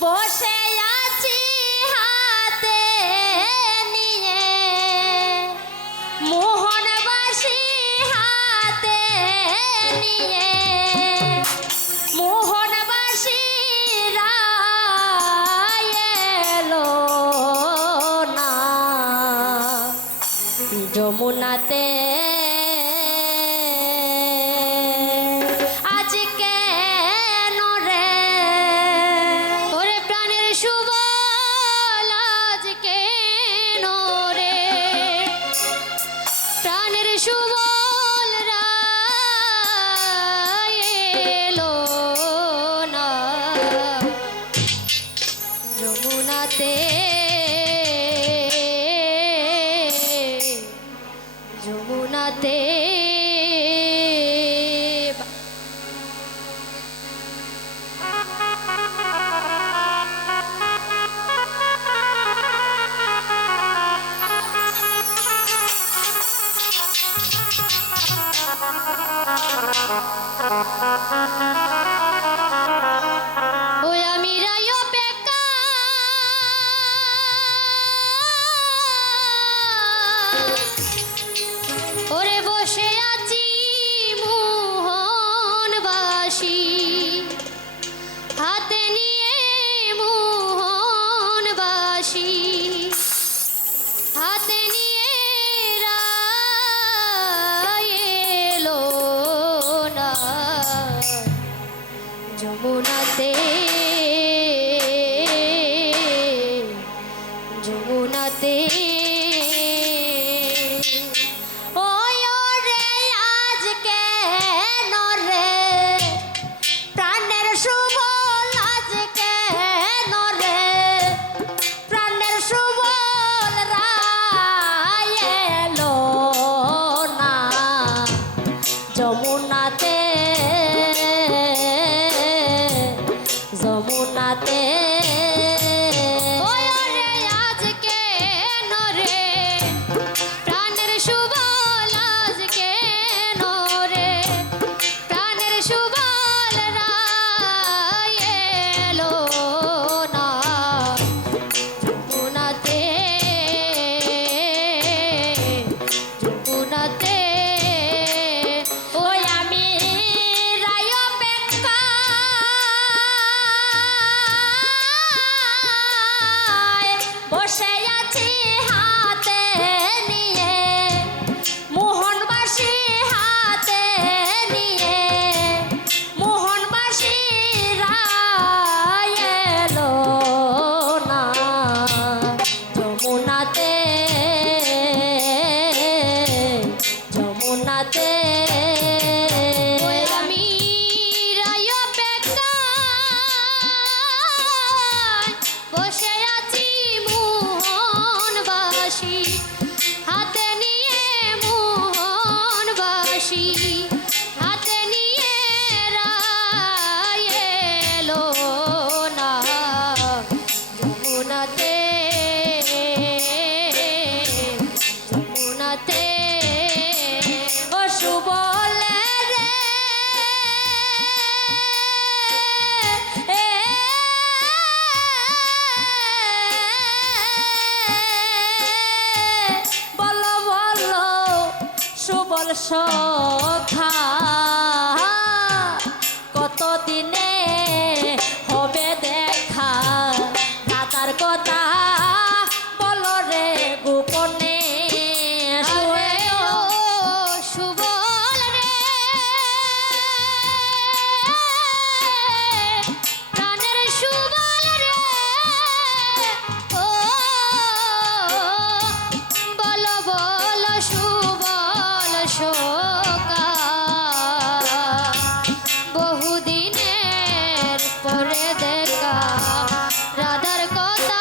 বসে আছি হাতে নিয়ে মোহনবাসী হাতে নিয়ে মোহনবাসী এলো না যমুনাতে যমুনাতে যমুনাতে যমুনাতে ওই রে আজকে নরে প্রাণের সুবল আজকে নরে প্রাণের সুবল রায় এলো না যমুনাতে যমুনাতে ওরে আজকে নরে প্রাণের সুবল আজকে নরে প্রাণের সুবল রায় এলো না যমুনাতে যমুনাতে ওই আমি রায় অপেক্ষা বসে আছি হাতে নিয়ে মোহনবাসী হাতে নিয়ে মোহনবাসী এলো না যমুনাতে যমুনাতে আমি রায় অপেক্ষা বসে আছি হাতে নিয়ে মোহনবাসী হাতে নিয়ে রায় এলো না যমুনাতে যমুনাতে ও সুবলে রে সুবল সখা কতদিনে হবে দেখা দাদার কথা বলো রে গোপনে সুবল রে প্রাণের সুবল রে ও বলো বলো সুবল শোকা বহুদিনের পরে দেখা রাধার কথা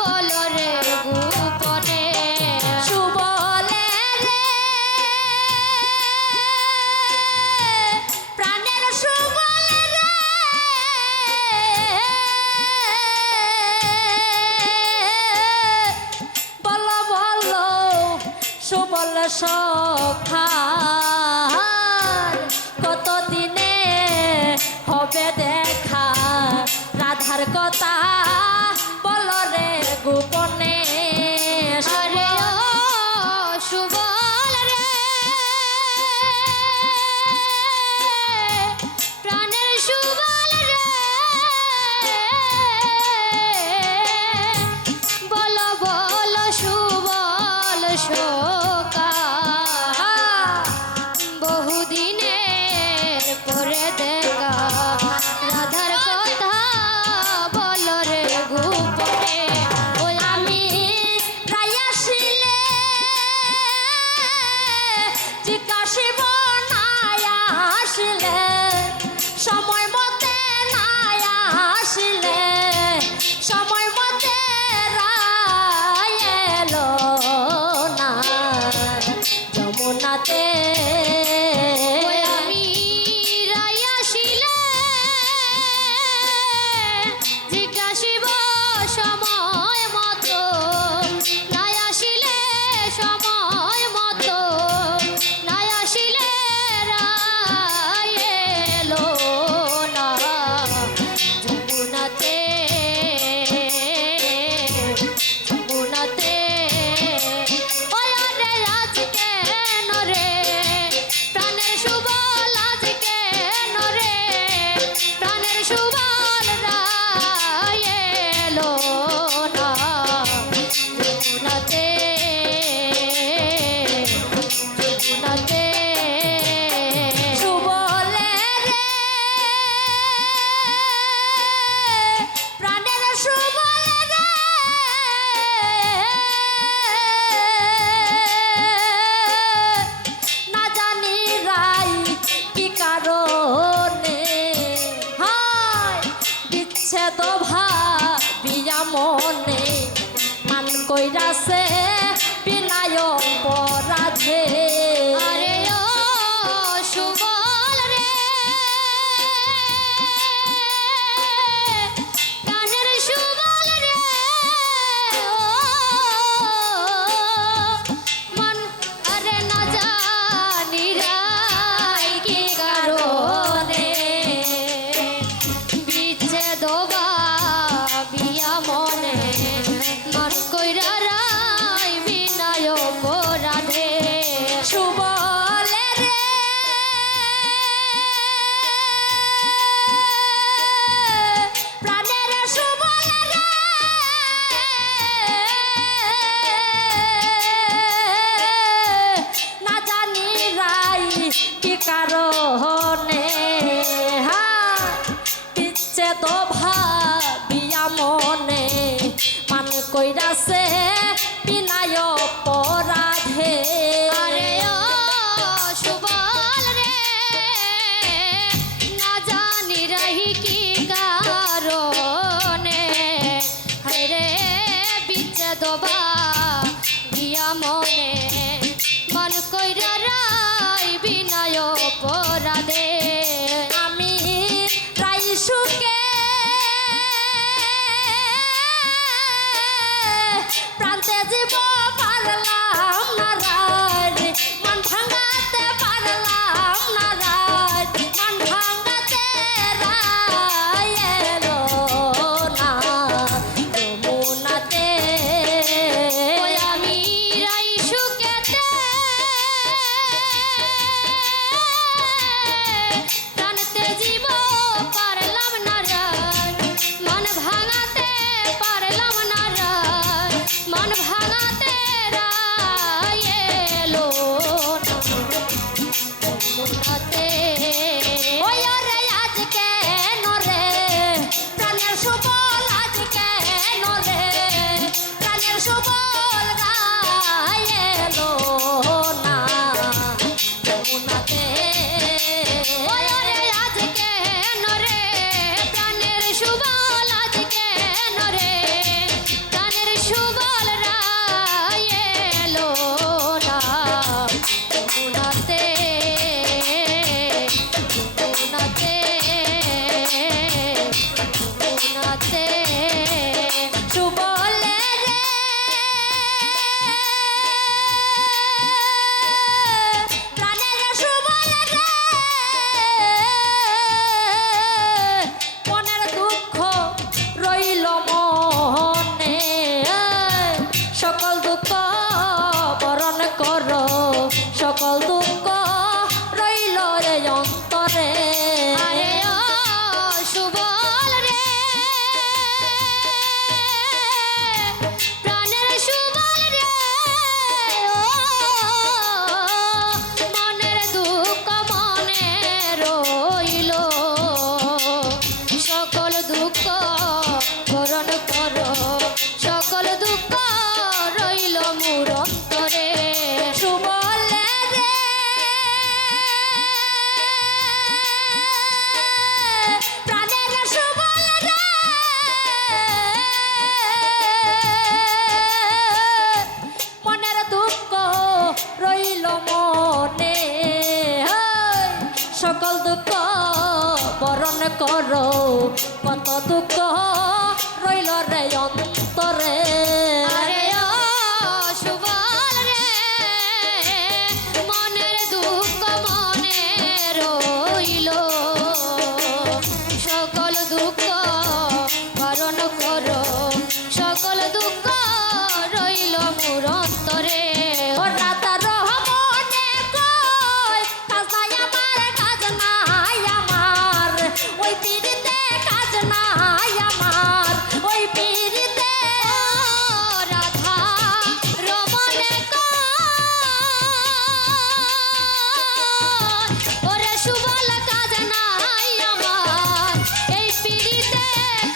বলো রে গোপনে সুবলে রে প্রাণের সুবল রে বলো বলো সুবল সখা কতদিনে হবে দেখা রাধার রাধার কথা বলো রে গোপনে আরে ও সুবল রে প্রাণের সুবল রে বলো বলো সুবল শোকা বহুদিনের পরে দেখা রাধার কথা বলো রে গোপনে ওই আমি রাইয়াশিলে জিজ্ঞাসিব নাই আসিলে সময় মতে নাই আসিলে সময় মতে রায় এলো না যমুনাতে ওই আমি রাইয়াশিলে জিজ্ঞাসিব সময় মতো নাই আসিলে সময় মতো নাই আসিলে রায় এলো না যমুনাতে যমুনাতে ওই রে আজ কেন রে প্রাণের সুবল আজ কেন রে প্রাণের সুবল রায় এলো না যমুনাতে যমুনাতে সুবলে রে প্রাণের সুবলে রে না জানি রাই কি কারণে হায় বিচ্ছেদ ভাবিয়া মনে মান কইরাছে বিনায় অপরাধে আরে ও সুবল রে প্রাণের সুবল রে ও মন আরে না জানি রাই কি কারণে বিচ্ছেদ ভাবিয়া মনে মন কইরা রাই বিনায় অপরাধে সুবলে রে প্রাণের সুবলে রে না জানি রাই কি কারণে বিচ্ছেদ ভাবিয়া মনে মান কইরাছে বিনায় অপরাধে আরে ও সুবল রে না জানি রহি কি কারণে হায় রে বিচ্ছেদ ভাবিয়া মনে মন কইরা রাই বিনায় অপরাধে আমি রাই সুখে প্রান্তে জীব পারলাম না করো কত দুঃখ রইল রে অন্তরে আরে ও সুবল রে মনের দুঃখ মনে রইল সকল দুঃখ হরণ করো সকল দুঃখ রইল মোর অন্তরে ও রাতা রহমনে কই কাজ নাই আমার কাজ নাই আমার ওই পীড়িতে কাজ নাই আমার ওই পীড়িতে রাধা রমনে ওরে সুবল কাজ নাই আমার এই পিড়িতে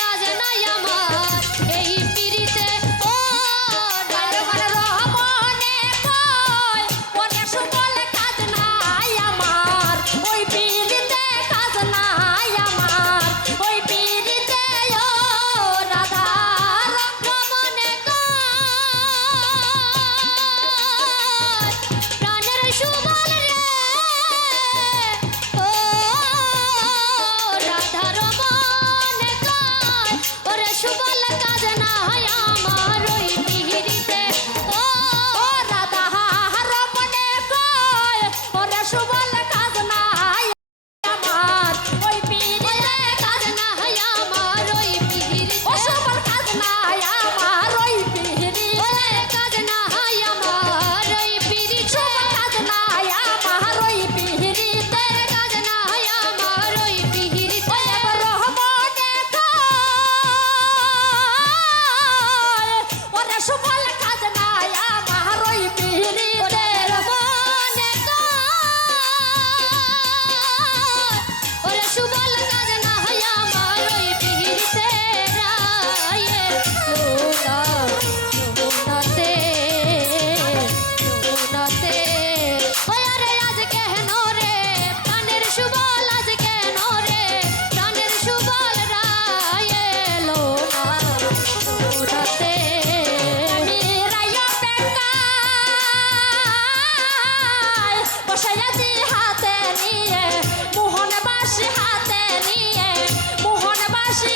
কাজ নাই আমার এই পিড়িতে ও রহমনে কই ওরে সুবল কাজ নাই আমার ওই পীড়িতে কাজ নাই আমার ওই পীড়িতে ও রাধা রমনে প্রাণের সুবল রে ও রাধা রমনে ওরে সুবল কাজ নাই আমার ওই পিড়িতে ও রাধা রমনে কই ওরে সুবল কাজ নাই আমার ওই পীড়িতে কাজ নাই আমার ওই পিড়িতে ও সুবল কাজ নাই আমার ওই পীড়িতে কাজ নাই আমার ওই পিড়িতে সুবল কাজ নাই আমার ওই পীড়িতে কাজ নাই আমার ওই পিড়িতে রহমনে কই ওরে সুবল কাজ নাই আমার ওই পীড়িতে ওরে সুবল কাজ নাই আমার ওই পিড়িতে রায়ে লোনাতে ওই আরে আজ কেন রে প্রাণের সুবল আজ কেন রে প্রাণের সুবল রায়ে লোনাতে মিরাইয়া বেকায় বসে আছি হাতে নিয়ে মোহন বাসি হাতে নিয়ে মোহন বাসি